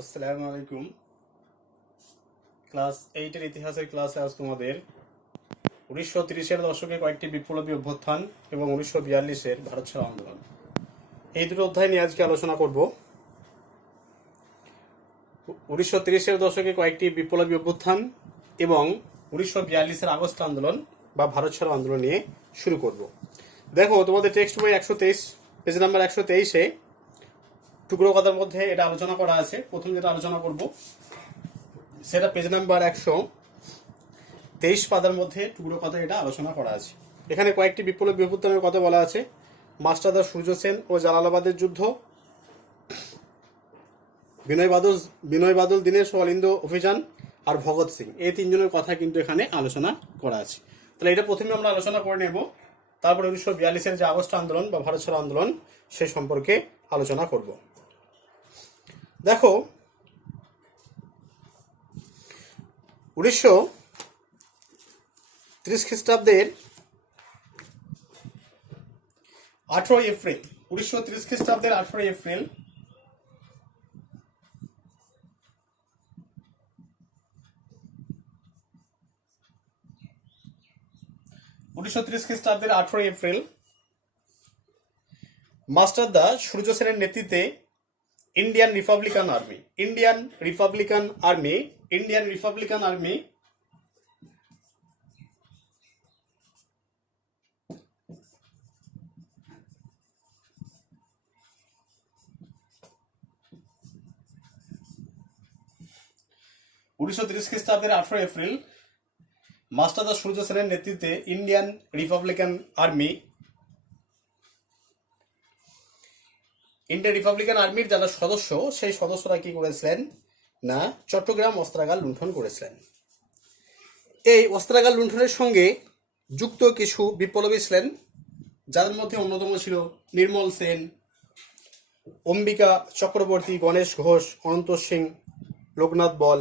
আসসালামু আলাইকুম। ক্লাস 8 এর ইতিহাসের ক্লাসে আজ তোমাদের 1930-এর দশকে কয়েকটি বিপ্লবী অভ্যুত্থান এবং 1942-এর ভারত ছাড়ো আন্দোলন, এই দুটো অধ্যায় নিয়ে আজকে আলোচনা করব। 1930-এর দশকে কয়েকটি বিপ্লবী অভ্যুত্থান এবং 1942-এর আগস্ট আন্দোলন বা ভারত ছাড়ো আন্দোলন নিয়ে শুরু করব। দেখো, তোমাদের টেক্সট বই 123, পেজ নাম্বার 123-এ টুকরো কথার মধ্যে এটা আলোচনা করা আছে। প্রথম যেটা আলোচনা করব সেটা পেজ নাম্বার 123 পাতার মধ্যে টুকরো কথা এটা আলোচনা করা আছে। এখানে কয়েকটি বিপ্লবী অভ্যুত্থানের কথা বলা আছে। মাস্টারদা সূর্য সেন ও জালালাবাদের যুদ্ধ, বিনয় বাদল দীনেশ ও অলিন্দ অভিযান আর ভগৎ সিং, এই তিনজনের কথা কিন্তু এখানে আলোচনা করা আছে। তাহলে এটা প্রথমে আমরা আলোচনা করে নেব, তারপরে 1942-এর যে আগস্ট আন্দোলন বা ভারত ছাড়ো আন্দোলন সে সম্পর্কে আলোচনা করব। দেখো, 1930 খ্রিস্টাব্দের 18 এপ্রিল 1930 খ্রিস্টাব্দের 18 এপ্রিল মাস্টারদা সূর্য সেনের নেতৃত্বে ইন্ডিয়ান রিপাবলিকান আর্মি 1930 খ্রিস্টাব্দের 18 এপ্রিল মাস্টারদা সূর্য সেনের নেতৃত্বে ইন্ডিয়ান রিপাবলিকান আর্মির যারা সদস্য, সেই সদস্যরা কি করেছিলেন না চট্টগ্রাম অস্ত্রাগার লুণ্ঠন করেছিলেন। এই অস্ত্রাগার লুণ্ঠনের সঙ্গে যুক্ত কিছু বিপ্লবী ছিলেন, যাদের মধ্যে অন্যতম ছিল নির্মল সেন, অম্বিকা চক্রবর্তী, গণেশ ঘোষ, অনন্ত সিং, লোকনাথ বল,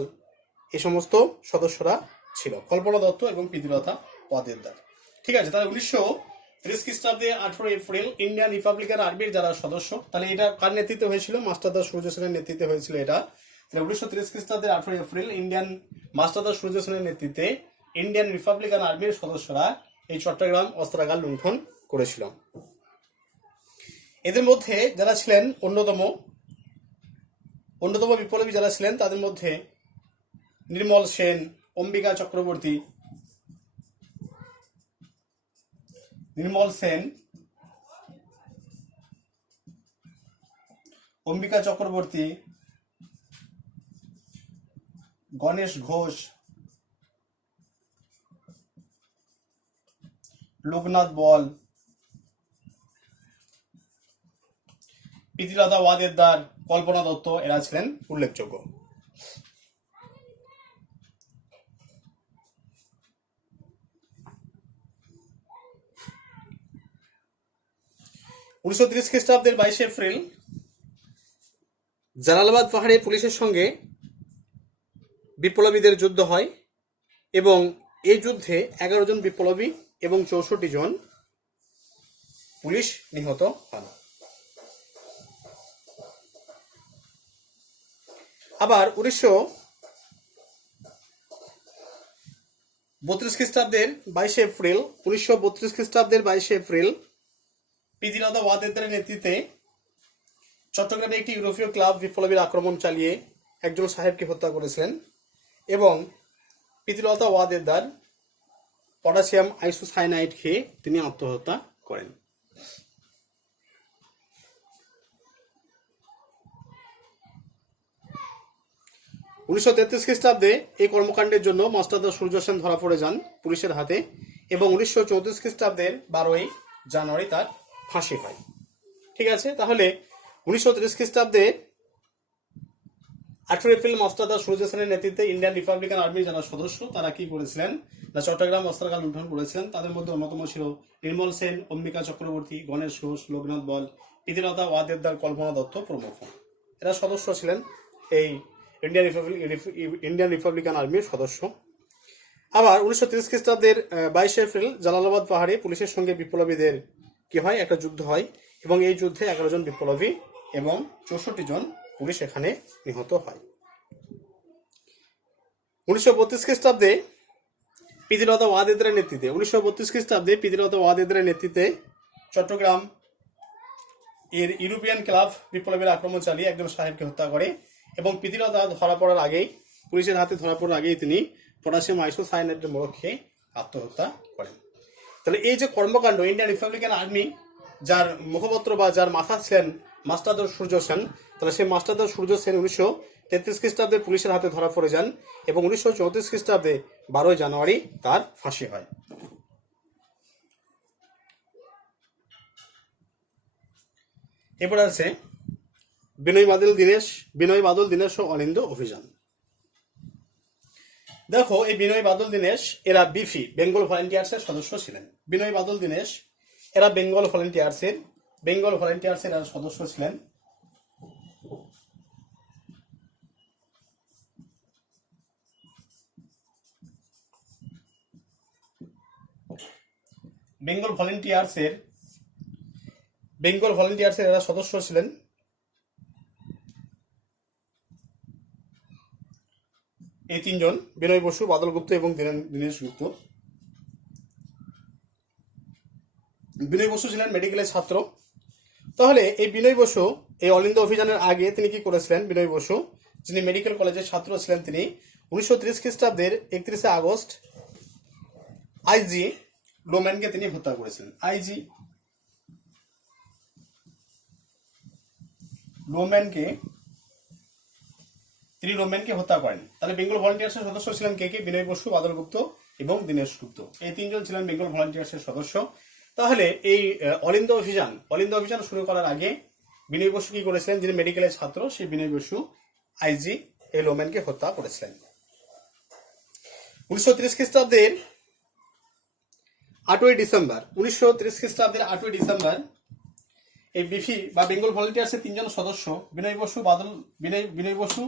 এই সমস্ত সদস্যরা ছিল, কল্পনা দত্ত এবং প্রীতিলতা ওয়াদেদার। ঠিক আছে, তাহলে 1930 খ্রিস্টাব্দে 18 এপ্রিল ইন্ডিয়ান রিপাবলিকান আর্মির যারা সদস্য, তাহলে এটা কার নেতৃত্বে হয়েছিল? মাস্টারদা সূর্য সেনের নেতৃত্বে হয়েছিল এটা। তাহলে 1930 খ্রিস্টাব্দের 18 এপ্রিল মাস্টারদা সূর্য সেনের নেতৃত্বে ইন্ডিয়ান রিপাবলিকান আর্মির সদস্যরা এই চট্টগ্রাম অস্ত্রাগার লুণ্ঠন করেছিল। এদের মধ্যে যারা ছিলেন অন্যতম বিপ্লবী যারা ছিলেন, তাদের মধ্যে নির্মল সেন, অম্বিকা চক্রবর্তী, গণেশ ঘোষ, লোকনাথ বল, প্রীতিলতা ওয়াদেদার, কল্পনা দত্ত, এরা ছিলেন উল্লেখযোগ্য। উনিশশো 30 খ্রিস্টাব্দের 22 এপ্রিল জালালাবাদ পাহাড়ে পুলিশের সঙ্গে বিপ্লবীদের যুদ্ধ হয় এবং এই যুদ্ধে 11 জন বিপ্লবী এবং 64 জন পুলিশ নিহত হন। আবার 1932 খ্রিস্টাব্দের 22 এপ্রিল প্রীতিলতা ওয়াদেদারের নেতৃত্বে চট্টগ্রামে একটি ইউরোপীয় ক্লাব বিপ্লবীর আক্রমণ চালিয়ে একজন সাহেবকে হত্যা করেছিলেন এবং প্রীতিলতা ওয়াদেদার পটাশিয়াম আইসোসায়ানাইড খেয়ে তিনি আত্মহত্যা করেন। উনিশশো 33 খ্রিস্টাব্দে এই কর্মকাণ্ডের জন্য মাস্টারদা সূর্য সেন ধরা পড়ে যান পুলিশের হাতে এবং 1934 খ্রিস্টাব্দের 12 জানুয়ারি তার ফাঁসি হয়। ঠিক আছে, তাহলে 1930 খ্রিস্টাব্দে 18 এপ্রিল মাস্টারদা সূর্য সেনের নেতৃত্বে ইন্ডিয়ান রিপাবলিকান আর্মির যারা সদস্য, তারা কি করেছিলেন না চট্টগ্রাম অস্ত্রাগার লুণ্ঠন করেছিলেন। তাদের মধ্যে অন্যতম ছিল নির্মল সেন, অম্বিকা চক্রবর্তী, গণেশ ঘোষ, লোকনাথ বল, প্রীতিলতা ওয়াদেদার, কল্পনা দত্ত প্রমুখ। এরা সদস্য ছিলেন এই ইন্ডিয়ান রিপাবলিকান আর্মির সদস্য। আবার 1930 খ্রিস্টাব্দের 22 এপ্রিল জালালাবাদ পাহাড়ে পুলিশের সঙ্গে বিপ্লবীদের কি হয়, একটা যুদ্ধ হয় এবং এই যুদ্ধে 11 জন বিপ্লবী এবং 64 জন পুলিশ এখানে নিহত হয়। 1932 খ্রিস্টাব্দে প্রীতিলতা ওয়াদেদারের নেতৃত্বে 1932 খ্রিস্টাব্দে প্রীতিলতা ওয়াদেদারের নেতৃত্বে চট্টগ্রাম এর ইউরোপিয়ান ক্লাব বিপ্লবের আক্রমণ চালিয়ে একজন সাহেবকে হত্যা করে এবং প্রীতিলতা ধরা পড়ার আগেই, পুলিশের হাতে ধরা পড়ার আগেই তিনি পটাশিয়াম আইসোসায়ানেটের মদ খেয়ে আত্মহত্যা করেন। তাহলে এই যে কর্মকাণ্ড, ইন্ডিয়ান রিপাবলিকান আর্মি যার মুখপত্র বা যার মাথা ছিলেন মাস্টারদর সূর্য সেন, তাহলে সেই মাস্টারদর সূর্য সেন 1933 খ্রিস্টাব্দে পুলিশের হাতে ধরা পড়ে যান এবং 1934 খ্রিস্টাব্দে 12 জানুয়ারি তার ফাঁসি হয়। এরপর আছে বিনয় বাদল দীনেশ ও অলিন্দ অভিযান। দেখো, এই বিনয় বাদল দীনেশ এরা বিফি বেঙ্গল ভলেন্টিয়ার্সের সদস্য ছিলেন। বিনয় বাদল দীনেশ এরা বেঙ্গল ভলেন্টিয়ার্সের এরা সদস্য ছিলেন। বেঙ্গল ভলেন্টিয়ার্সের এরা সদস্য ছিলেন। এই তিনজন, বিনয় বসু, বাদল গুপ্ত এবং দীনেশ গুপ্ত। বিনয় বসু ছিলেন মেডিকেলের ছাত্র। তাহলে এই বিনয় বসু এই অলিন্দ অভিযানের আগে তিনি কি করেছিলেন? বিনয় বসু, যিনি মেডিকেল কলেজের ছাত্র ছিলেন, তিনি 1930 খ্রিস্টাব্দের 31 আগস্ট আইজি লোম্যানকে তিনি হত্যা করেছিলেন। তিনি লোম্যানকে হত্যা করেন। তাহলে বেঙ্গল ভলেন্টিয়ার্সের সদস্য ছিলেন কে? বিনয় বসু, বাদল গুপ্ত এবং দীনেশ গুপ্ত। এই তিনজন ছিলেন বেঙ্গল ভলেন্টিয়ার্সের সদস্য। তাহলে এই অলিন্দ অভিযান শুরু করার আগে বিনয় বসু কি করেছিলেন? যিনি মেডিকেলের ছাত্র, সেই বিনয় বসু আইজি এই লোম্যানকে হত্যা করেছিলেন। 1930 খ্রিস্টাব্দের 8ই ডিসেম্বর এই বিফি বা বেঙ্গল ভলেন্টিয়ার্সের তিনজন সদস্য বিনয় বসু,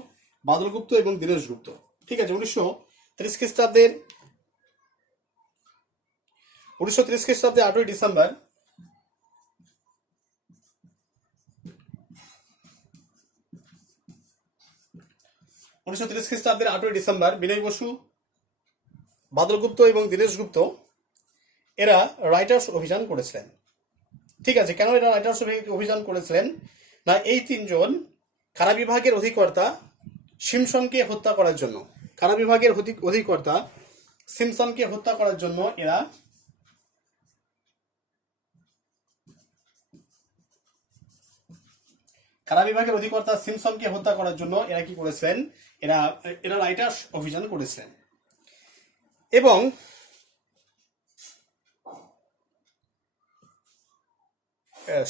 বাদল গুপ্ত এবং দীনেশ গুপ্ত, ঠিক আছে, 1930 খ্রিস্টাব্দের 8ই ডিসেম্বর বিনয় বসু, বাদল গুপ্ত এবং দীনেশ গুপ্ত এরা রাইটার্স অভিযান করেছিলেন। ঠিক আছে, কেন এরা রাইটার্স অভিযান করেছিলেন? না, এই তিনজন কারা বিভাগের অধিকর্তা সিমসনকে হত্যা করার জন্য, এরা এরা কি করেছিলেন? এরা রাইটার্স অভিযান করেছিলেন এবং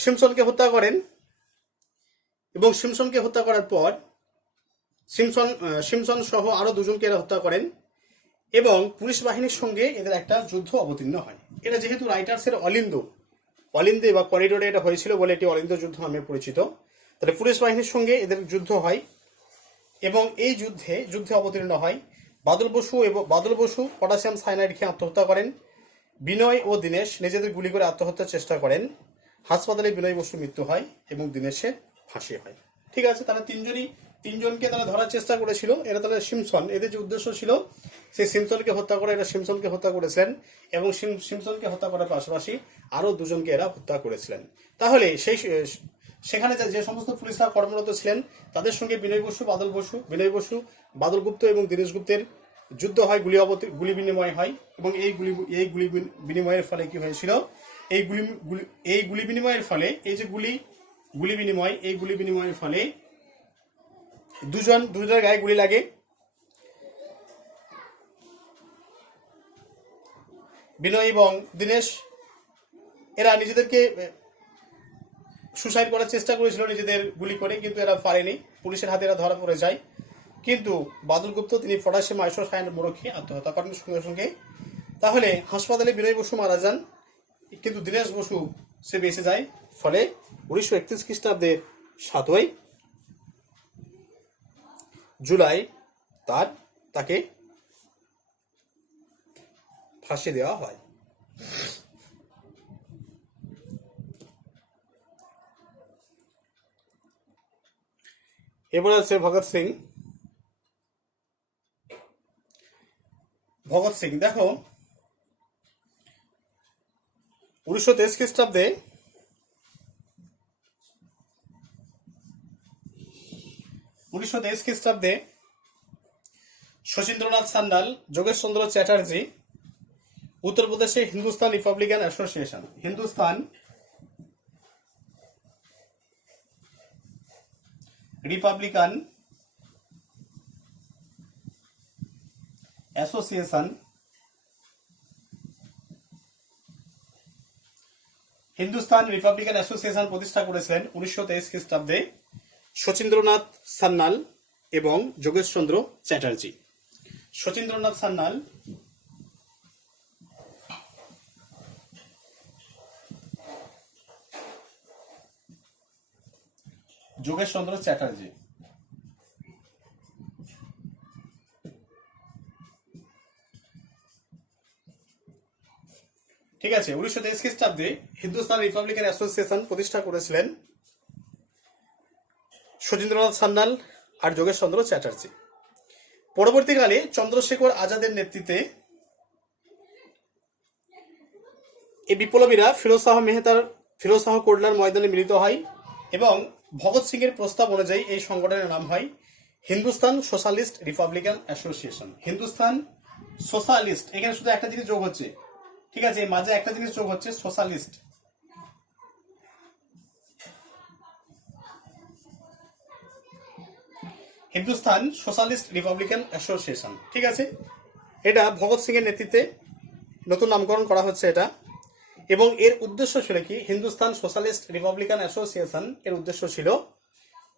সিমসনকে হত্যা করেন এবং সিমসনকে হত্যা করার পর সিমসন সহ আরো দুজনকে এরা হত্যা করেন এবং পুলিশ বাহিনীর সঙ্গে এদের একটা যুদ্ধ অবতীর্ণ হয়। এটা যেহেতু রাইটার্সের অলিন্দে বা করিডোরে এটা হয়েছিল বলে এটি অলিন্দ যুদ্ধ নামে পরিচিত। তাহলে পুলিশ বাহিনীর সঙ্গে এদের যুদ্ধ হয় এবং এই যুদ্ধে অবতীর্ণ হয়। বাদল বসু পটাশিয়াম সায়ানাইড খেয়ে আত্মহত্যা করেন। বিনয় ও দীনেশ নিজেদের গুলি করে আত্মহত্যার চেষ্টা করেন। হাসপাতালে বিনয় বসুর মৃত্যু হয় এবং দীনেশের ফাঁসি হয়। ঠিক আছে, তাহলে তিনজনকে তারা ধরার চেষ্টা করেছিল। এরা তাহলে সিমসন, এদের যে উদ্দেশ্য ছিল সেই সিমসনকে হত্যা করে, এরা সিমসনকে হত্যা করেছিলেন এবং সিমসনকে হত্যা করার পাশাপাশি আরো দুজনকে এরা হত্যা করেছিলেন। তাহলে সেখানে যে সমস্ত পুলিশরা কর্মরত ছিলেন তাদের সঙ্গে বিনয় বসু, বাদল গুপ্ত এবং দীনেশ গুপ্তের যুদ্ধ হয়, গুলি বিনিময় হয় এবং এই গুলি বিনিময়ের ফলে কি হয়েছিল? এই গুলি বিনিময়ের ফলে এই যে গুলি বিনিময়ের ফলে দুজনের গায়ে গুলি লাগে। বিনয় এবং দীনেশ এরা নিজেদেরকে সুসাইড করার চেষ্টা করেছিল নিজেদের গুলি করে, কিন্তু এরা পারেনি, পুলিশের হাতে এরা ধরা পড়ে যায়। কিন্তু বাদল গুপ্ত তিনি পটাশিয়াম আইসোসায়ানেট মদ খেয়ে আত্মহত্যা করেন সঙ্গে সঙ্গে। তাহলে হাসপাতালে বিনয় বসু মারা যান, কিন্তু দীনেশ বসু সে বেঁচে যায়। ফলে 1931 খ্রিস্টাব্দের 7ই জুলাই তাকে ফাঁসি দেওয়া হয়। এরপর আছে ভগৎ সিং। ভগৎ সিং, দেখো 1923 খ্রিস্টাব্দে শচীন্দ্রনাথ সান্যাল, যোগেশ চন্দ্র চ্যাটার্জি উত্তরপ্রদেশে হিন্দুস্তান রিপাবলিকান অ্যাসোসিয়েশন প্রতিষ্ঠা করেছিলেন 1923 খ্রিস্টাব্দে শচীন্দ্রনাথ সান্যাল এবং যোগেশ চন্দ্র চ্যাটার্জি। শচীন্দ্রনাথ সান্যাল, যোগেশ চন্দ্র চ্যাটার্জি। ঠিক আছে, 1923 খ্রিস্টাব্দে হিন্দুস্তান রিপাবলিকান অ্যাসোসিয়েশন প্রতিষ্ঠা করেছিলেন শচীন্দ্রনাথ সান্যাল আর যোগেশ চন্দ্র চ্যাটার্জি। পরবর্তীকালে চন্দ্রশেখর আজাদের নেতৃত্বে এই বিপ্লবীরা ফিরোজ শাহ কোটলার ময়দানে মিলিত হয় এবং ভগৎ সিং এর প্রস্তাব অনুযায়ী এই সংগঠনের নাম হয় Hindustan socialist Republican association. Hindustan socialist, এখানে শুধু একটা জিনিস যোগ হচ্ছে, ঠিক আছে, মাঝে একটা জিনিস যোগ হচ্ছে, socialist. Hindustan socialist Republican association, ঠিক আছে। এটা ভগৎ সিং এর নেতৃত্বে নতুন নামকরণ করা হচ্ছে এটা, এবং এর উদ্দেশ্য ছিল কি, হিন্দুস্তান সোশ্যালিস্ট রিপাবলিকান অ্যাসোসিয়েশন এর উদ্দেশ্য ছিল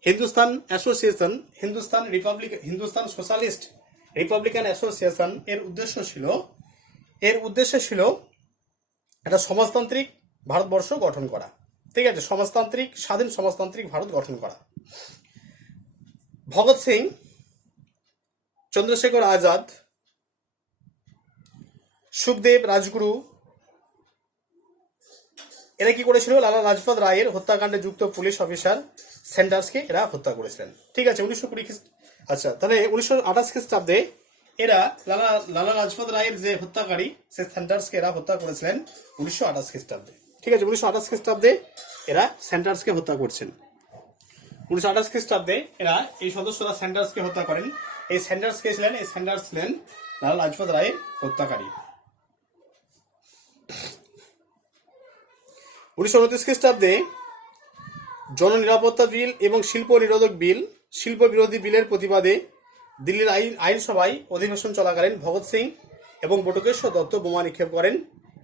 হিন্দুস্তান সোশ্যালিস্ট রিপাবলিকান অ্যাসোসিয়েশন এর উদ্দেশ্য ছিল একটা সমাজতান্ত্রিক ভারতবর্ষ গঠন করা, ঠিক আছে, স্বাধীন সমাজতান্ত্রিক ভারত গঠন করা। ভগৎ সিং, চন্দ্রশেখর আজাদ, সুখদেব, রাজগুরু এরা কি করেছিল, লালা লাজপত রায়ের হত্যাকাণ্ডে যুক্ত পুলিশ অফিসার স্যান্ডার্সকে এরা হত্যা করেছিলেন, ঠিক আছে, 1920 আচ্ছা, তাহলে 1928 খ্রিস্টাব্দে এরা লালা লাজপত রায়ের যে হত্যাকারী সে স্যান্ডার্সকে এরা হত্যা করেছিলেন 1928 খ্রিস্টাব্দে, ঠিক আছে, 1928 খ্রিস্টাব্দে এরা স্যান্ডার্সকে হত্যা করছেন। 1928 খ্রিস্টাব্দে এরা এই সদস্যরা স্যান্ডার্সকে হত্যা করেন। এই স্যান্ডার্স কে ছিলেন? এই স্যান্ডার্স ছিলেন লালা লাজপত রায়ের হত্যাকারী। 1929 খ্রিস্টাব্দে জননিরাপত্তা বিল এবং শিল্প বিরোধী বিলের প্রতিবাদে দিল্লির আইনসভায় অধিবেশন চলাকালীন ভগৎ সিং এবং বটুকেশ্বর দত্ত বোমা নিক্ষেপ করেন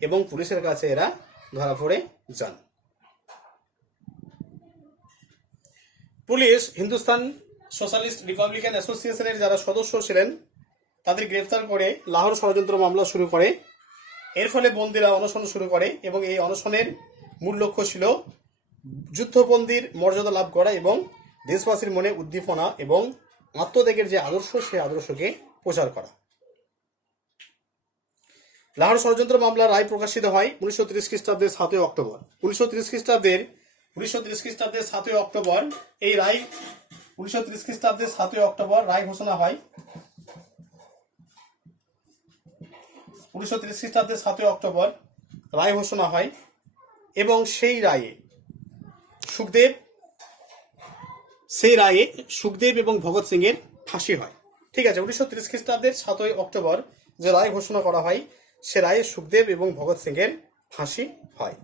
এবং পুলিশের কাছে এরা ধরা পড়ে যান। পুলিশ হিন্দুস্তান সোশ্যালিস্ট রিপাবলিকান অ্যাসোসিয়েশনের যারা সদস্য ছিলেন তাদের গ্রেফতার করে লাহোর ষড়যন্ত্র মামলা শুরু করে। এর ফলে বন্দীরা অনশন শুরু করে এবং এই অনশনের মূল লক্ষ্য ছিল যুদ্ধবন্দীর মর্যাদা লাভ করা এবং দেশবাসীর মনে উদ্দীপনা এবং আত্মত্যাগের যে আদর্শ সেই আদর্শকে প্রচার করা। লাহোর ষড়যন্ত্র মামলা রায় প্রকাশিত হয় 1930 খ্রিস্টাব্দের 7 অক্টোবর। 1930 খ্রিস্টাব্দের 7 অক্টোবর এই রায় 1930 খ্রিস্টাব্দের 7 অক্টোবর রায় ঘোষণা হয়। 1930 খ্রিস্টাব্দের 7 অক্টোবর রায় ঘোষণা হয় এবং সেই রায়ে সুখদেব এবং ভগৎ সিং এর ফাঁসি হয়, ঠিক আছে। 1930 খ্রিস্টাব্দের 7 অক্টোবর যে রায় ঘোষণা করা হয় সে রায়ে সুখদেব এবং ভগৎ সিং এর ফাঁসি হয়।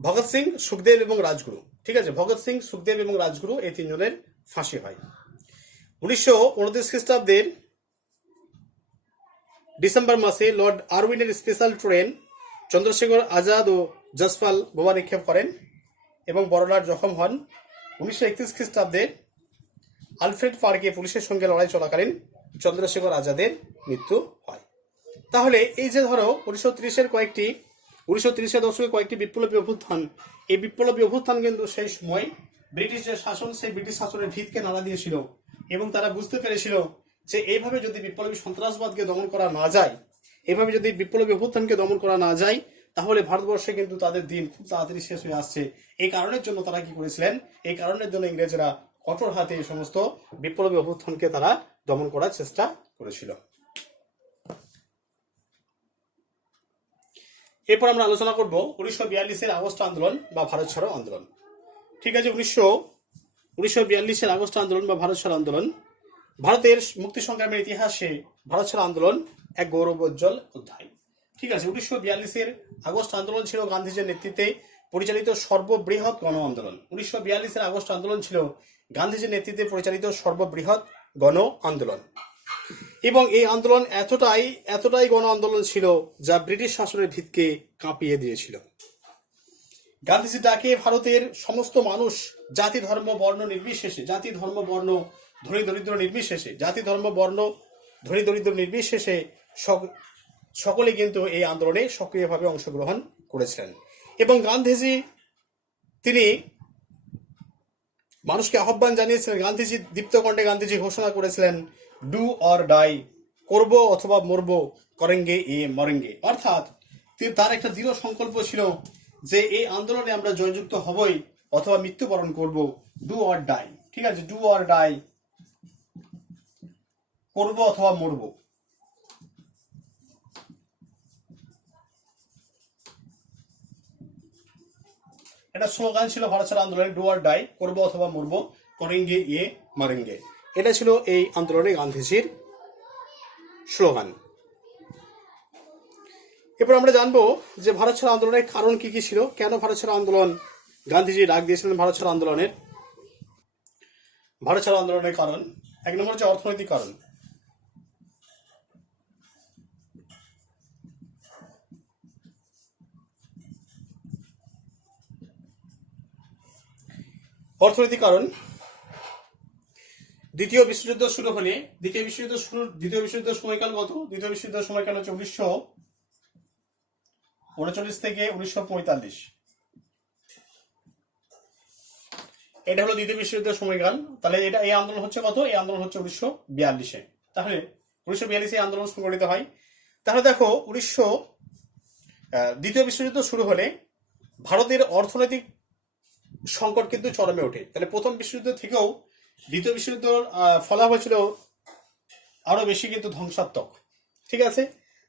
ভগৎ সিং, সুখদেব এবং রাজগুরু, ঠিক আছে, ভগৎ সিং, সুখদেব এবং রাজগুরু এই তিনজনের ফাঁসি হয়। 1929 খ্রিস্টাব্দের ডিসেম্বর মাসে লর্ড আরউইনের স্পেশাল ট্রেন চন্দ্রশেখর আজাদ ও জসপাল বোমা নিক্ষেপ করেন এবং বড়লাট জখম হন। 1931 খ্রিস্টাব্দে আলফ্রেড পার্কে পুলিশের সঙ্গে লড়াই চলাকালীন চন্দ্রশেখর আজাদের মৃত্যু হয়। তাহলে এই যে ধরো 1930-এর দশকে কয়েকটি বিপ্লবী অভ্যুত্থান, এই বিপ্লবী অভ্যুত্থান কিন্তু সেই সময় ব্রিটিশ যে শাসন সেই ব্রিটিশ শাসনের ভিতকে নাড়া দিয়েছিল এবং তারা বুঝতে পেরেছিল যে এইভাবে যদি বিপ্লবী সন্ত্রাসবাদকে দমন করা না যায়, এইভাবে যদি বিপ্লবী অভ্যুত্থানকে দমন করা না যায়, তাহলে ভারতবর্ষে কিন্তু তাদের দিন খুব তাড়াতাড়ি শেষ হয়ে আসছে। এই কারণের জন্য তারা কি করেছিলেন, এই কারণের জন্য ইংরেজরা কঠোর হাতে এই সমস্ত বিপ্লবী অভ্যুত্থানকে তারা দমন করার চেষ্টা করেছিল। এরপর আমরা আলোচনা করব 1942-এর আগস্ট আন্দোলন বা ভারত ছাড়ো আন্দোলন। ঠিক আছে, 1942-এর আগস্ট আন্দোলন বা ভারত ছাড়ো আন্দোলন ভারতের মুক্তি সংগ্রামের ইতিহাসে ভারত ছাড়ো আন্দোলন এক গৌরবোজ্জ্বল অধ্যায়। ঠিক আছে, 1942-এর আগস্ট আন্দোলন ছিল গান্ধীজির নেতৃত্বে পরিচালিত সর্ববৃহৎ গণ আন্দোলন। 1942-এর আগস্ট আন্দোলন ছিল গান্ধীজির নেতৃত্বে পরিচালিত সর্ববৃহৎ গণ আন্দোলন, এবং এই আন্দোলন এতটাই গণ আন্দোলন ছিল যা ব্রিটিশ শাসনের ভিতকে কাঁপিয়ে দিয়েছিল। গান্ধীজির ডাকে ভারতের সমস্ত মানুষ জাতি ধর্ম বর্ণ নির্বিশেষে, জাতি ধর্ম বর্ণ ধনী দরিদ্র নির্বিশেষে, জাতি ধর্ম বর্ণ ধনী দরিদ্র নির্বিশেষে সকলে কিন্তু এই আন্দোলনে সক্রিয়ভাবে অংশগ্রহণ করেছিলেন। এবং গান্ধীজি তিনি মানুষকে আহ্বান জানিয়েছিলেন, গান্ধীজি দীপ্তকণ্ঠে গান্ধীজি ঘোষণা করেছিলেন, ডু অর ডাই, করব অথবা মরব, করেঙ্গে এ মরেঙ্গে। অর্থাৎ তার একটা দৃঢ় সংকল্প ছিল যে এই আন্দোলনে আমরা জয়যুক্ত হবই অথবা মৃত্যুবরণ করব, ডু অর ডাই। ঠিক আছে, ডু অর ডাই, করব অথবা মরব। এটা স্লোগান ছিল ভারত ছাড়ো আন্দোলনের, ডু অর ডাই, করব অথবা মরব, করেঙ্গে ইয়ে মারেঙ্গে। এটা ছিল এই আন্দোলনে গান্ধীজির স্লোগান। এরপর আমরা জানবো যে ভারত ছাড়ো আন্দোলনের কারণ কি কি ছিল, কেন ভারত ছাড়ো আন্দোলন গান্ধীজি ডাক দিয়েছিলেন। ভারত ছাড়ো আন্দোলনের কারণ, এক নম্বর হচ্ছে অর্থনৈতিক কারণ। অর্থনৈতিক কারণ, দ্বিতীয় বিশ্বযুদ্ধ শুরু হলে, দ্বিতীয় বিশ্বযুদ্ধের সময়কাল কত? দ্বিতীয় বিশ্বযুদ্ধের সময়কাল হচ্ছে 1939 থেকে 1945। এটা হলো দ্বিতীয় বিশ্বযুদ্ধের সময়কাল। তাহলে এই আন্দোলন হচ্ছে কত? এই আন্দোলন হচ্ছে 1942-এ। তাহলে 1942-এ আন্দোলন সংগঠিত হয়। তাহলে দেখো, দ্বিতীয় বিশ্বযুদ্ধ শুরু হলে ভারতের অর্থনৈতিক সংকট কিন্তু চরমে ওঠে। তাহলে প্রথম বিশ্বযুদ্ধ থেকেও দ্বিতীয় বিশ্বযুদ্ধের ফলাফল ছিল আরো বেশি কিন্তু ধ্বংসাত্মক। ঠিক আছে,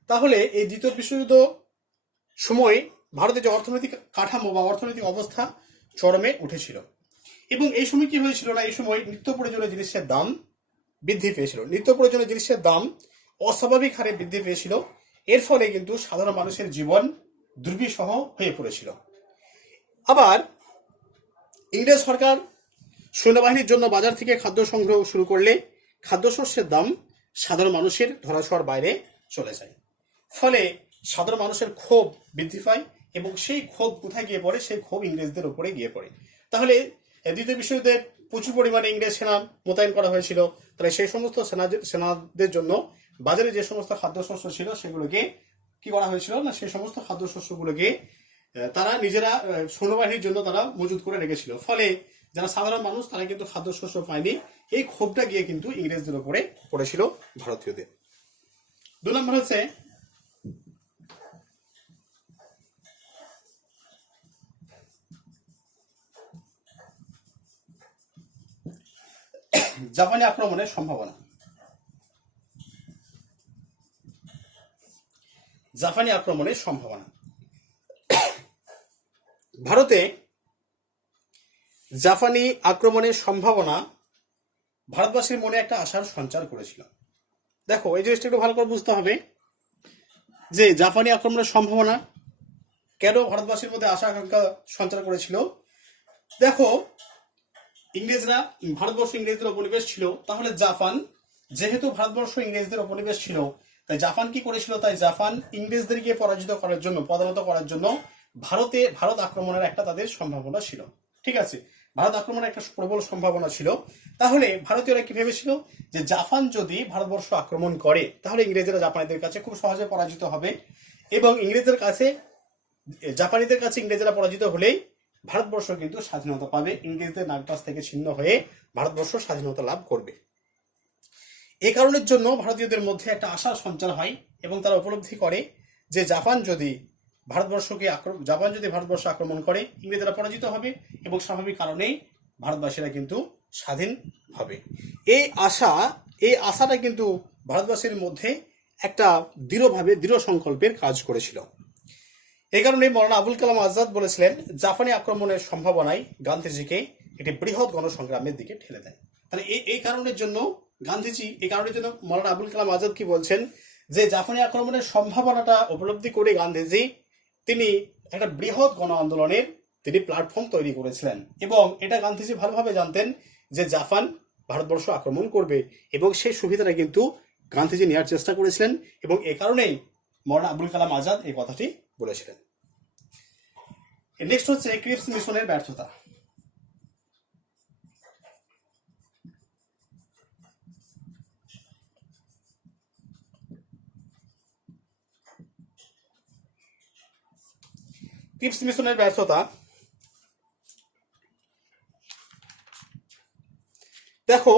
তাহলে এই দ্বিতীয় বিশ্বযুদ্ধ সময় ভারতের যে অর্থনৈতিক কাঠামো বা অর্থনৈতিক অবস্থা চরমে উঠেছিল। এবং এই সময় কি হয়েছিল না, এই সময় নিত্য প্রয়োজনীয় জিনিসের দাম বৃদ্ধি পেয়েছিল। নিত্য প্রয়োজনীয় জিনিসের দাম অস্বাভাবিক হারে বৃদ্ধি পেয়েছিল। এর ফলে কিন্তু সাধারণ মানুষের জীবন দুর্বিষহ হয়ে পড়েছিল। আবার ইংরেজ সরকার সৈন্যবাহিনীর জন্য বাজার থেকে খাদ্য সংগ্রহ শুরু করলে খাদ্যশস্যের দাম সাধারণ মানুষের ধরাছোঁয়ার বাইরে চলে যায়। ফলে সাধারণ মানুষের ক্ষোভ বৃদ্ধি পায়, এবং সেই ক্ষোভ কোথায় গিয়ে পড়ে? সেই ক্ষোভ ইংরেজদের উপরে গিয়ে পড়ে। তাহলে দ্বিতীয় বিশ্বযুদ্ধে প্রচুর পরিমাণে ইংরেজ সেনা মোতায়েন করা হয়েছিল। তাহলে সেই সমস্ত সেনাদের জন্য বাজারে যে সমস্ত খাদ্যশস্য ছিল সেগুলোকে কি করা হয়েছিল না, সেই সমস্ত খাদ্যশস্যগুলোকে তারা নিজেরা সৈন্যবাহিনীর জন্য তারা মজুত করে রেখেছিল। ফলে যারা সাধারণ মানুষ তারা কিন্তু খাদ্যশস্য পায়নি। এই ক্ষোভটা গিয়ে কিন্তু ইংরেজদের উপরে পড়েছিল ভারতীয়দের। 2 নম্বর হচ্ছে জাপানি আক্রমণের সম্ভাবনা। জাপানি আক্রমণের সম্ভাবনা। ভারতে জাপানি আক্রমণের সম্ভাবনা ভারতবাসীর মনে একটা আশার সঞ্চার করেছিল। দেখো, এই জিনিসটা একটু ভালো করে বুঝতে হবে যে জাপানি আক্রমণের সম্ভাবনা কেন ভারতবাসীর মধ্যে আশা আকাঙ্ক্ষা সঞ্চার করেছিল। দেখো, ভারতবর্ষ ইংরেজদের উপনিবেশ ছিল। তাহলে জাপান, যেহেতু ভারতবর্ষ ইংরেজদের উপনিবেশ ছিল, তাই জাপান কি করেছিল? তাই জাপান ইংরেজদেরকে পরাজিত করার জন্য, পদানত করার জন্য ভারত আক্রমণের একটা তাদের সম্ভাবনা ছিল। ঠিক আছে, ভারত আক্রমণের একটা প্রবল সম্ভাবনা ছিল। তাহলে ভারতীয়রা কি ভেবেছিল যে জাপান যদি ভারতবর্ষ আক্রমণ করে তাহলে ইংরেজরা জাপানিদের কাছে খুব সহজে পরাজিত হবে, এবং জাপানিদের কাছে ইংরেজরা পরাজিত হলেই ভারতবর্ষ কিন্তু স্বাধীনতা পাবে, ইংরেজদের নাগপাশ থেকে ছিন্ন হয়ে ভারতবর্ষ স্বাধীনতা লাভ করবে। এই কারণের জন্য ভারতীয়দের মধ্যে একটা আশার সঞ্চার হয়, এবং তারা উপলব্ধি করে যে জাপান যদি ভারতবর্ষ আক্রমণ করে ইংরেজরা পরাজিত হবে, এবং স্বাভাবিক কারণেই ভারতবাসীরা কিন্তু স্বাধীন হবে। এই আশা এই আশাটা কিন্তু ভারতবাসীর মধ্যে একটা দৃঢ় সংকল্পের কাজ করেছিল। এই কারণে মৌলানা আবুল কালাম আজাদ বলেছিলেন, জাপানি আক্রমণের সম্ভাবনায় গান্ধীজিকে একটি বৃহৎ গণসংগ্রামের দিকে ঠেলে দেয়। তাহলে এই কারণের জন্য মৌলানা আবুল কালাম আজাদ কি বলছেন, যে জাপানি আক্রমণের সম্ভাবনাটা উপলব্ধি করে গান্ধীজি তিনি একটা বৃহৎ গণ আন্দোলনের তিনি প্ল্যাটফর্ম তৈরি করেছিলেন। এবং এটা গান্ধীজি ভালোভাবে জানতেন যে জাপান ভারতবর্ষ আক্রমণ করবে, এবং সেই সুবিধাটা কিন্তু গান্ধীজি নেওয়ার চেষ্টা করেছিলেন, এবং এ কারণেই মৌলানা আবুল কালাম আজাদ এই কথাটি বলেছিলেন। নেক্সট হচ্ছে ক্রিপস মিশনের ব্যর্থতা। ক্রিপস মিশনের ব্যর্থতা, দেখো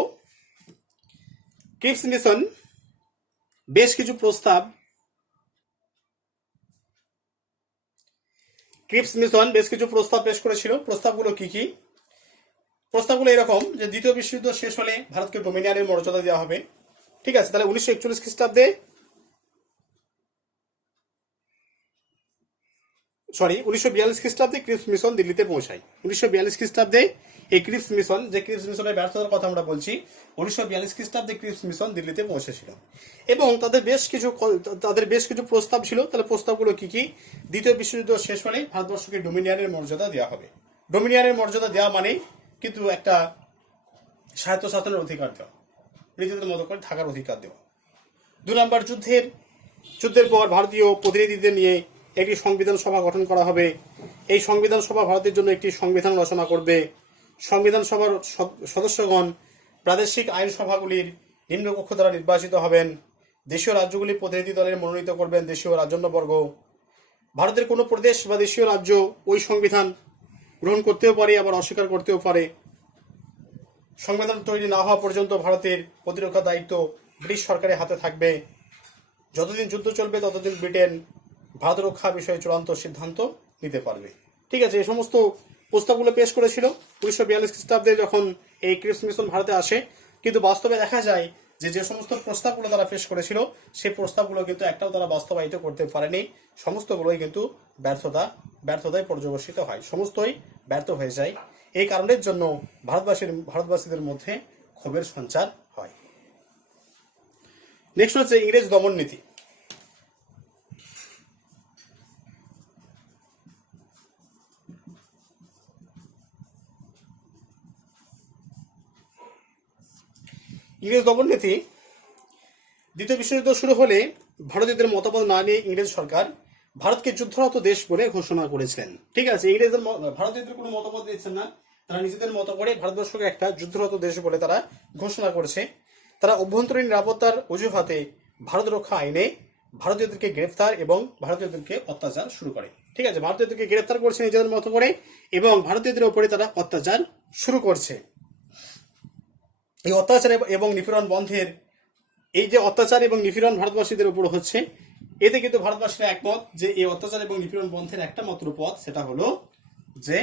ক্রিপস মিশন বেশ কিছু প্রস্তাব পেশ করেছিল। প্রস্তাবগুলো কি কি? প্রস্তাবগুলো এরকম যে দ্বিতীয় বিশ্বযুদ্ধ শেষ হলে ভারতকে ডোমিনিয়নের মর্যাদা দেওয়া হবে। ঠিক আছে, তাহলে 1941 খ্রিস্টাব্দে 1942 খ্রিস্টাব্দে ক্রিপস মিশন দিল্লিতে পৌঁছায়। 1942 খ্রিস্টাব্দে এই ক্রিপস মিশন, যে ক্রিপস মিশনের ব্যর্থতার কথা আমরা বলছি, 1942 খ্রিস্টাব্দে ক্রিপস মিশন দিল্লিতে পৌঁছেছিল, এবং তাদের বেশ কিছু প্রস্তাব ছিল। তাহলে প্রস্তাবগুলো কি কি? দ্বিতীয় বিশ্বযুদ্ধ শেষ হলে ভারতবর্ষকে ডোমিনিয়নের মর্যাদা দেওয়া হবে। ডোমিনিয়নের মর্যাদা দেওয়া মানে কিন্তু একটা স্বায়ত্তশাসনের অধিকার দেওয়া, নিজেদের মতো করে থাকার অধিকার দেওয়া। 2 নম্বর, যুদ্ধের পর ভারতীয় প্রতিনিধিদের নিয়ে একটি সংবিধান সভা গঠন করা হবে। এই সংবিধান সভা ভারতের জন্য একটি সংবিধান রচনা করবে। সংবিধান সভার সদস্যগণ প্রাদেশিক আইনসভাগুলির নিম্নকক্ষ দ্বারা নির্বাচিত হবেন। দেশীয় রাজ্যগুলির প্রতিনিধি দলের মনোনীত করবেন দেশীয় রাজন্যবর্গ। ভারতের কোনো প্রদেশ বা দেশীয় রাজ্য ওই সংবিধান গ্রহণ করতেও পারে, আবার অস্বীকার করতেও পারে। সংবিধান তৈরি না হওয়া পর্যন্ত ভারতের প্রতিরক্ষা দায়িত্ব ব্রিটিশ সরকারের হাতে থাকবে। যতদিন যুদ্ধ চলবে ততদিন ব্রিটেন ভারত রক্ষা বিষয়ে চূড়ান্ত সিদ্ধান্ত নিতে পারবে। ঠিক আছে, এই সমস্ত প্রস্তাবগুলো পেশ করেছিল 1942 খ্রিস্টাব্দে যখন এই ক্রিপস মিশন ভারতে আসে। কিন্তু বাস্তবে দেখা যায় যে সমস্ত প্রস্তাবগুলো তারা পেশ করেছিল, সেই প্রস্তাবগুলো কিন্তু একটাও তারা বাস্তবায়িত করতে পারেনি। সমস্তগুলোই কিন্তু ব্যর্থতায় পর্যবসিত হয়, সমস্তই ব্যর্থ হয়ে যায়। এই কারণের জন্য ভারতবাসীদের মধ্যে ক্ষোভের সঞ্চার হয়। নেক্সট হচ্ছে ইংরেজ দমন নীতি। ইংরেজ দমন নীতি, দ্বিতীয় বিশ্বযুদ্ধ শুরু হলে ভারতীয়দের মতামত না নিয়ে ইংরেজ সরকার ভারতকে যুদ্ধরত দেশ বলে ঘোষণা করেছিলেন। ঠিক আছে, ভারতীয়দের কোনো মতামত দিচ্ছেন না, তারা নিজেদের মতো করে ভারতবর্ষকে একটা যুদ্ধরত দেশ বলে তারা ঘোষণা করেছে। তারা অভ্যন্তরীণ নিরাপত্তার অজুহাতে ভারত রক্ষা আইনে ভারতীয়দেরকে গ্রেফতার এবং ভারতীয়দেরকে অত্যাচার শুরু করে। ঠিক আছে, ভারতীয়দেরকে গ্রেফতার করছে নিজেদের মতো করে, এবং ভারতীয়দের উপরে তারা অত্যাচার শুরু করছে। এই অত্যাচার এবং নিপীড়ন বন্ধের, এই যে অত্যাচার এবং নিপীড়ন ভারতবাসীদের উপর হচ্ছে, এতে কিন্তু ভারতবাসীরা একমত যে এই অত্যাচার এবং নিপীড়ন বন্ধের একটা মাত্র পথ, সেটা হলো যে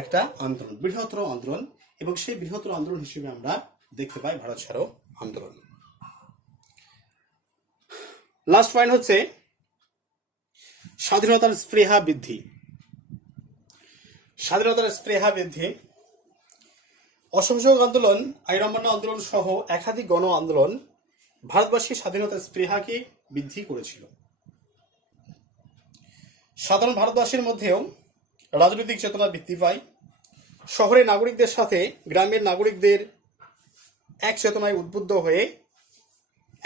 একটা আন্দোলন, বৃহত্তর আন্দোলন। এবং সেই বৃহত্তর আন্দোলন হিসেবে আমরা দেখতে পাই ভারত ছাড়ো আন্দোলন। লাস্ট পয়েন্ট হচ্ছে স্বাধীনতার স্পৃহা বৃদ্ধি। অসহযোগ আন্দোলন, আইন অমান্য আন্দোলন সহ একাধিক গণ আন্দোলন ভারতবাসীর স্বাধীনতার স্পৃহাকে বৃদ্ধি করেছিল। সাধারণ ভারতবাসীর মধ্যেও রাজনৈতিক চেতনা বৃদ্ধি পায়। শহরের নাগরিকদের সাথে গ্রামের নাগরিকদের এক চেতনায় উদ্বুদ্ধ হয়ে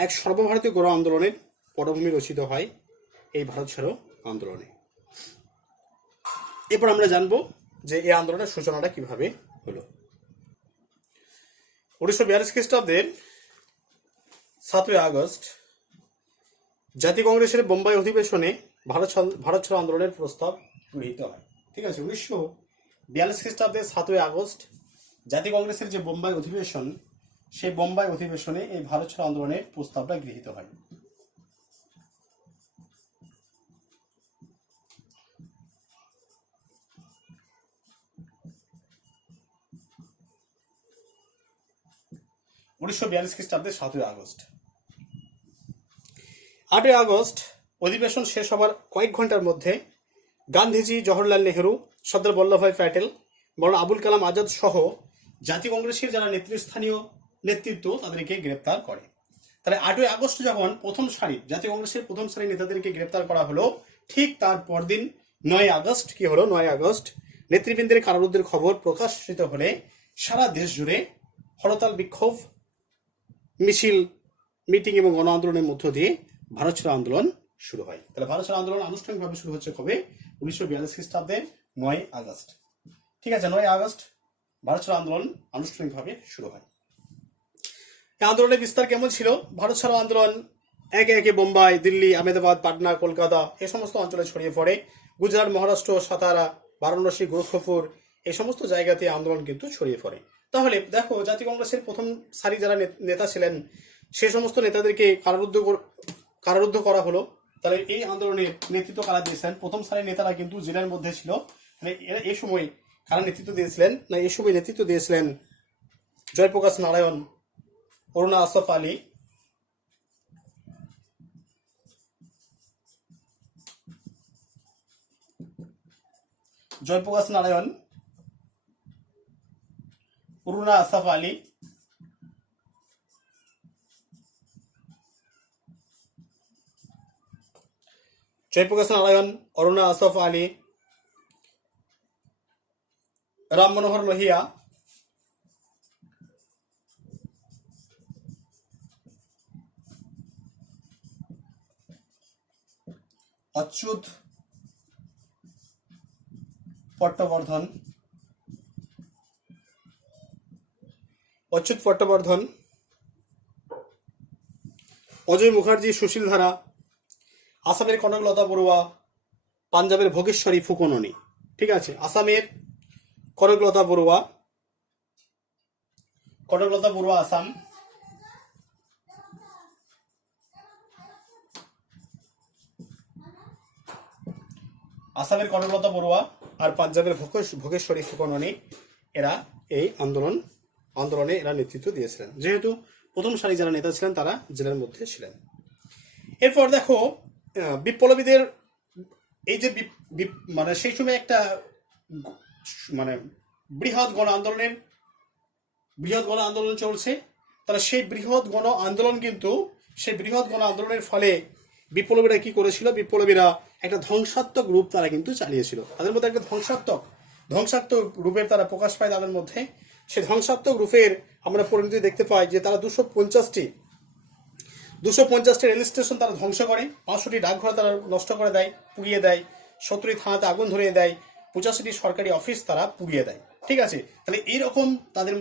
এক সর্বভারতীয় গণ আন্দোলনের পটভূমি রচিত হয় এই ভারত ছাড়ো আন্দোলনে। এরপর আমরা জানবো যে এই আন্দোলনের সূচনাটা কিভাবে হলো। 1942 খ্রিস্টাব্দের 7 আগস্ট জাতীয় কংগ্রেসের বোম্বাই অধিবেশনে ভারত ছাড়ো আন্দোলনের প্রস্তাব গৃহীত হয়। ঠিক আছে, 1942 খ্রিস্টাব্দের 7 আগস্ট জাতীয় কংগ্রেসের যে বোম্বাই অধিবেশন, সেই বোম্বাই অধিবেশনে এই ভারত ছাড়ো আন্দোলনের প্রস্তাবটা গৃহীত হয়। 1942 খ্রিস্টাব্দে 7ই আগস্ট। 8ই আগস্ট অধিবেশন শেষ হবার কয়েক ঘন্টার মধ্যে গান্ধীজি, জওহরলাল নেহেরু, সর্দার বল্লভভাই প্যাটেল, মৌলানা আবুল কালাম আজাদ সহ জাতীয় কংগ্রেসের যারা নেতৃস্থানীয় নেতৃত্ব তাদেরকে গ্রেপ্তার করে। তাহলে 8ই আগস্ট যখন প্রথম সারির জাতীয় কংগ্রেসের প্রথম সারির নেতাদেরকে গ্রেপ্তার করা হলো, ঠিক তার পরদিন 9 আগস্ট কি হলো? 9 আগস্ট নেতৃবৃন্দের কারারুদ্ধের খবর প্রকাশিত হলে সারা দেশ জুড়ে হরতাল, বিক্ষোভ, মিছিল, মিটিং এবং গণ আন্দোলনের মধ্য দিয়ে ভারত ছাড়ো আন্দোলন শুরু হয়। তাহলে ভারত ছাড়ো আন্দোলন আনুষ্ঠানিকভাবে শুরু হচ্ছে কবে? 1942 খ্রিস্টাব্দে 9 আগস্ট। ঠিক আছে, 9 আগস্ট ভারত ছাড়ো আন্দোলন আনুষ্ঠানিকভাবে শুরু হয়। এই আন্দোলনের বিস্তার কেমন ছিল? ভারত ছাড়ো আন্দোলন একে একে বোম্বাই, দিল্লি, আহমেদাবাদ, পাটনা, কলকাতা এই সমস্ত অঞ্চলে ছড়িয়ে পড়ে। গুজরাট, মহারাষ্ট্র, সাতারা, বারাণসী, গোরক্ষপুর এই সমস্ত জায়গাতে আন্দোলন কিন্তু ছড়িয়ে পড়ে। তাহলে দেখো, জাতীয় কংগ্রেসের প্রথম সারি যারা নেতা ছিলেন সে সমস্ত নেতাদেরকে কারারুদ্ধ করা হলো। তাহলে এই আন্দোলনের নেতৃত্ব কারা দিয়েছিলেন? প্রথম সারির নেতারা কিন্তু জেলের মধ্যে ছিল। এই সময় কারা নেতৃত্ব দিয়েছিলেন? না, এই সময় নেতৃত্ব দিয়েছিলেন জয়প্রকাশ নারায়ণ, অরুণা আসফ আলী, জয়প্রকাশ নারায়ণ, অরুণা আসফ আলী, জয়প্রকাশ নারায়ণ, অরুণা আসফ আলী, রাম মনোহর লোহিয়া, অচ্যুত পট্টবর্ধন, অজয় মুখার্জি, সুশীল ধারা, আসামের কনকলতা বড়ুয়া, পাঞ্জাবের ভোগেশ্বরী ফুকননি। ঠিক আছে, আসামের কনকলতা বড়ুয়া, আসাম, আসামের কনকলতা বড়ুয়া আর পাঞ্জাবের ভোগেশ্বরী ফুকননি এরা এই আন্দোলনে এরা নেতৃত্ব দিয়েছিলেন। যেহেতু প্রথম সারি যারা নেতা ছিলেন তারা জেলের মধ্যে ছিলেন। এরপর দেখো, বিপ্লবীদের এই যে মানে সেই সময় একটা মানে বৃহৎ গণ আন্দোলন চলছে। তাহলে সেই বৃহৎ গণ আন্দোলনের ফলে বিপ্লবীরা কি করেছিল? বিপ্লবীরা একটা ধ্বংসাত্মক রূপ তারা কিন্তু চালিয়েছিল। তাদের মধ্যে একটা ধ্বংসাত্মক রূপের তারা প্রকাশ পায় তাদের মধ্যে। সেই ধ্বংসাত্মক রূপের আমরা পরিণতি দেখতে পাই যে তারা 250টি রেল স্টেশন তারা ধ্বংস করে, 500টি ডাকঘর তারা নষ্ট করে দেয়, পুড়িয়ে দেয়, 70টি থানাতে আগুন ধরিয়ে দেয়, 85টি সরকারি অফিস তারা পুড়িয়ে দেয়। ঠিক আছে, তাহলে এইরকম তাদের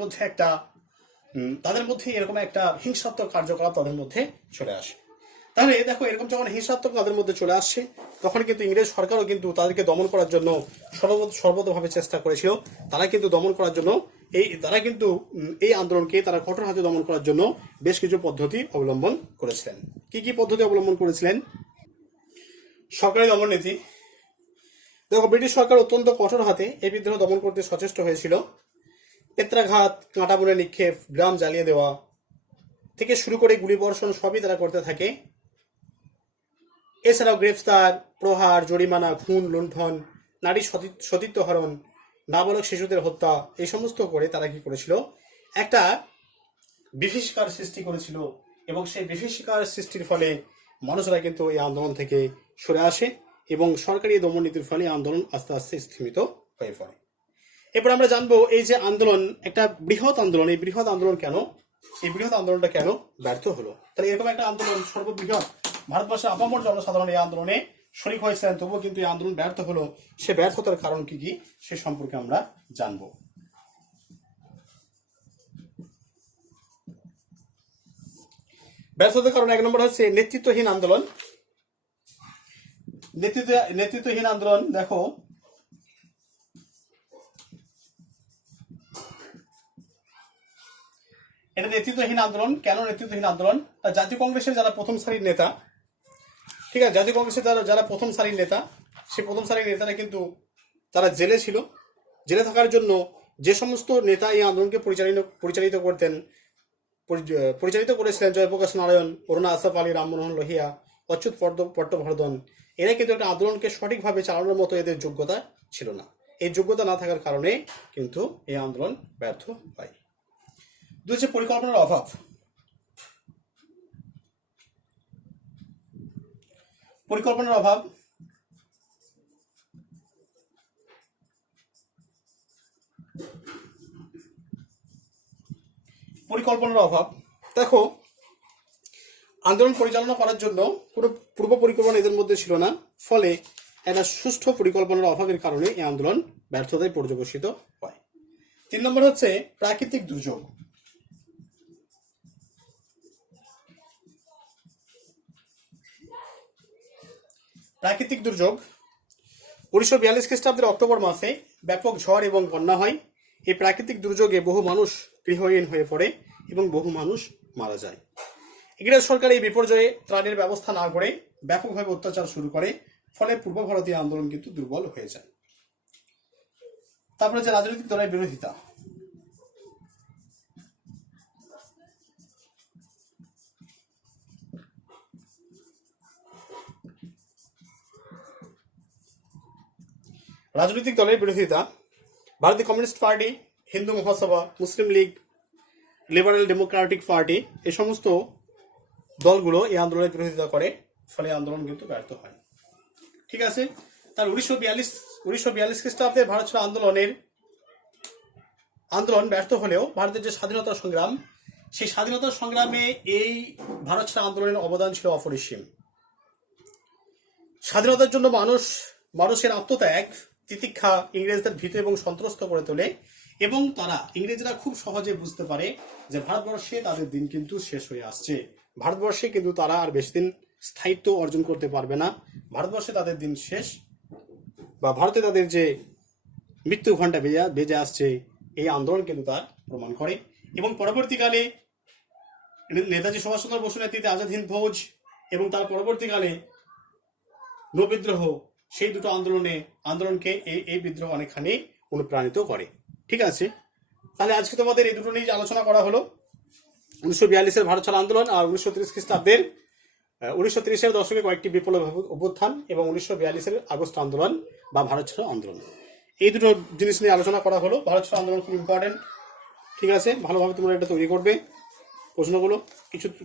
মধ্যে এরকম একটা হিংসাত্মক কার্যকলাপ তাদের মধ্যে চলে আসে। তাহলে দেখো, এরকম যখন হিংসাত্মক তাদের মধ্যে চলে আসছে তখন কিন্তু ইংরেজ সরকারও কিন্তু তাদেরকে দমন করার জন্য সর্বতভাবে চেষ্টা করেছিল। তারা কিন্তু দমন করার জন্য এই আন্দোলনকে তারা কঠোর হাতে দমন করার জন্য বেশ কিছু পদ্ধতি অবলম্বন করেছিলেন। কি পদ্ধতি অবলম্বন করেছিলেন? সরকারি দমন নীতি। দেখো, ব্রিটিশ সরকার অত্যন্ত কঠোর হাতে এই বিদ্রোহ দমন করতে সচেষ্ট হয়েছিল। পেত্রাঘাত, কাঁটা বনে নিক্ষেপ, গ্রাম জ্বালিয়ে দেওয়া থেকে শুরু করে গুলিবর্ষণ সবই তারা করতে থাকে। এছাড়াও গ্রেফতার, প্রহার, জরিমানা, খুন, লুণ্ঠন, নারী সতীত্ব হরণ, নাবালক শিশুদের হত্যা এই সমস্ত করে তারা কি করেছিল? একটা বিভীষিকার সৃষ্টি করেছিল। এবং সেই বিভীষিকার সৃষ্টির ফলে মানুষরা কিন্তু এই আন্দোলন থেকে সরে আসে এবং সরকারি দমন নীতির ফলে আন্দোলন আস্তে আস্তে স্থিমিত হয়ে পড়ে। এরপর আমরা জানবো এই যে আন্দোলন একটা বৃহৎ আন্দোলন, এই বৃহৎ আন্দোলনটা কেন ব্যর্থ হলো। তাহলে এরকম একটা আন্দোলন সর্ববৃহৎ ভারতবর্ষের আপামর জনসাধারণ এই আন্দোলনে শরিক হয়েছিলেন, তবুও কিন্তু এই আন্দোলন ব্যর্থ হলো। সে ব্যর্থতার কারণ কি সে সম্পর্কে আমরা জানবো। ব্যর্থতার কারণ 1 নম্বর হচ্ছে নেতৃত্বহীন আন্দোলন। দেখো, এটা নেতৃত্বহীন আন্দোলন। কেন নেতৃত্বহীন আন্দোলন? জাতীয় কংগ্রেসের যারা প্রথম সারির নেতা, ঠিক আছে, জাতীয় কংগ্রেসের যারা প্রথম সারির নেতা, সেই প্রথম সারির নেতারা কিন্তু তারা জেলে ছিল। জেলে থাকার জন্য যে সমস্ত নেতা এই আন্দোলনকে পরিচালিত করতেন পরিচালিত করেছিলেন জয়প্রকাশ নারায়ণ, অরুণা আসফ আলী, রামমোহন লোহিয়া, অচ্যুত পট্টবর্ধন। এরা কিন্তু একটা আন্দোলনকে সঠিকভাবে চালানোর মতো এদের যোগ্যতা ছিল না। এই যোগ্যতা না থাকার কারণে কিন্তু এই আন্দোলন ব্যর্থ হয়। দুই হচ্ছে পরিকল্পনার অভাব। পরিকল্পনার অভাব দেখো, আন্দোলন পরিচালনা করার জন্য কোনো পূর্ব পরিকল্পনা এদের মধ্যে ছিল না, ফলে একটা সুষ্ঠু পরিকল্পনার অভাবের কারণে এই আন্দোলন ব্যর্থতায় পর্যবসিত হয়। 3 নম্বর হচ্ছে প্রাকৃতিক দুর্যোগ। প্রাকৃতিক দুর্যোগ 1942 খ্রিস্টাব্দের অক্টোবর মাসে ব্যাপক ঝড় এবং বন্যা হয়। এই প্রাকৃতিক দুর্যোগে বহু মানুষ গৃহহীন হয়ে পড়ে এবং বহু মানুষ মারা যায়। ইংরেজ সরকার এই বিপর্যয়ে ত্রাণের ব্যবস্থা না করে ব্যাপকভাবে অত্যাচার শুরু করে, ফলে পূর্ব ভারতীয় আন্দোলন কিন্তু দুর্বল হয়ে যায়। তারপরে যে রাজনৈতিক দলের বিরোধিতা। রাজনৈতিক দলের বিরোধিতা ভারতীয় কমিউনিস্ট পার্টি, হিন্দু মহাসভা, মুসলিম লীগ, লিবারেল ডেমোক্রেটিক পার্টি, এই সমস্ত দলগুলো এই আন্দোলনের বিরোধিতা করে, ফলে আন্দোলন কিন্তু ব্যর্থ হয়। ঠিক আছে, তার 1942 খ্রিস্টাব্দে ভারত ছাড়ো আন্দোলন ব্যর্থ হলেও ভারতের যে স্বাধীনতা সংগ্রাম, সেই স্বাধীনতা সংগ্রামে এই ভারত ছাড়ো আন্দোলনের অবদান ছিল অপরিসীম। স্বাধীনতার জন্য মানুষের আত্মত্যাগ, তিতিক্ষা ইংরেজদের ভীত এবং সন্ত্রস্ত করে তোলে, এবং ইংরেজরা খুব সহজে বুঝতে পারে যে ভারতবর্ষে তাদের দিন কিন্তু শেষ হয়ে আসছে। ভারতবর্ষে কিন্তু তারা আর বেশি দিন স্থায়িত্ব অর্জন করতে পারবে না। ভারতবর্ষে তাদের দিন শেষ, বা ভারতে তাদের যে মৃত্যু ঘণ্টা বেজে আসছে, এই আন্দোলন কিন্তু তার প্রমাণ করে। এবং পরবর্তীকালে নেতাজি সুভাষচন্দ্র বসুর নেতৃত্বে আজাদ হিন্দ ফৌজ এবং তার পরবর্তীকালে নৌবিদ্রোহ, সেই দুটো আন্দোলনকে এই বিদ্রোহ অনেকখানি অনুপ্রাণিত করে। ঠিক আছে, তাহলে আজকে তোমাদের এই দুটো নিয়ে আলোচনা করা হলো, 1942-এর ভারত ছাড়ো আন্দোলন আর 1930 খ্রিস্টাব্দের 1930-এর দশকে কয়েকটি বিপ্লব অভ্যুত্থান এবং 1942-এর আগস্ট আন্দোলন বা ভারত ছাড়ো আন্দোলন। এই দুটো জিনিস নিয়ে আলোচনা করা হলো। ভারত ছাড়ো আন্দোলন খুব ইম্পর্টেন্ট। ঠিক আছে, ভালোভাবে তোমরা এটা তৈরি করবে। প্রশ্নগুলো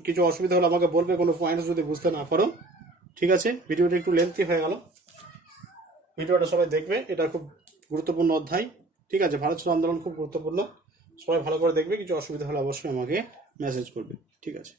কিছু অসুবিধা হলে আমাকে বলবে, কোনো পয়েন্টস যদি বুঝতে না পারো। ঠিক আছে, ভিডিওটা একটু লেন্থি হয়ে গেল, ভিডিওটা সবাই দেখবে, এটা খুব গুরুত্বপূর্ণ অধ্যায়। ঠিক আছে, ভারত ছাড়ো আন্দোলন খুব গুরুত্বপূর্ণ, সবাই ভালো করে দেখবে। কিছু অসুবিধা হলে অবশ্যই আমাকে মেসেজ করবে। ঠিক আছে।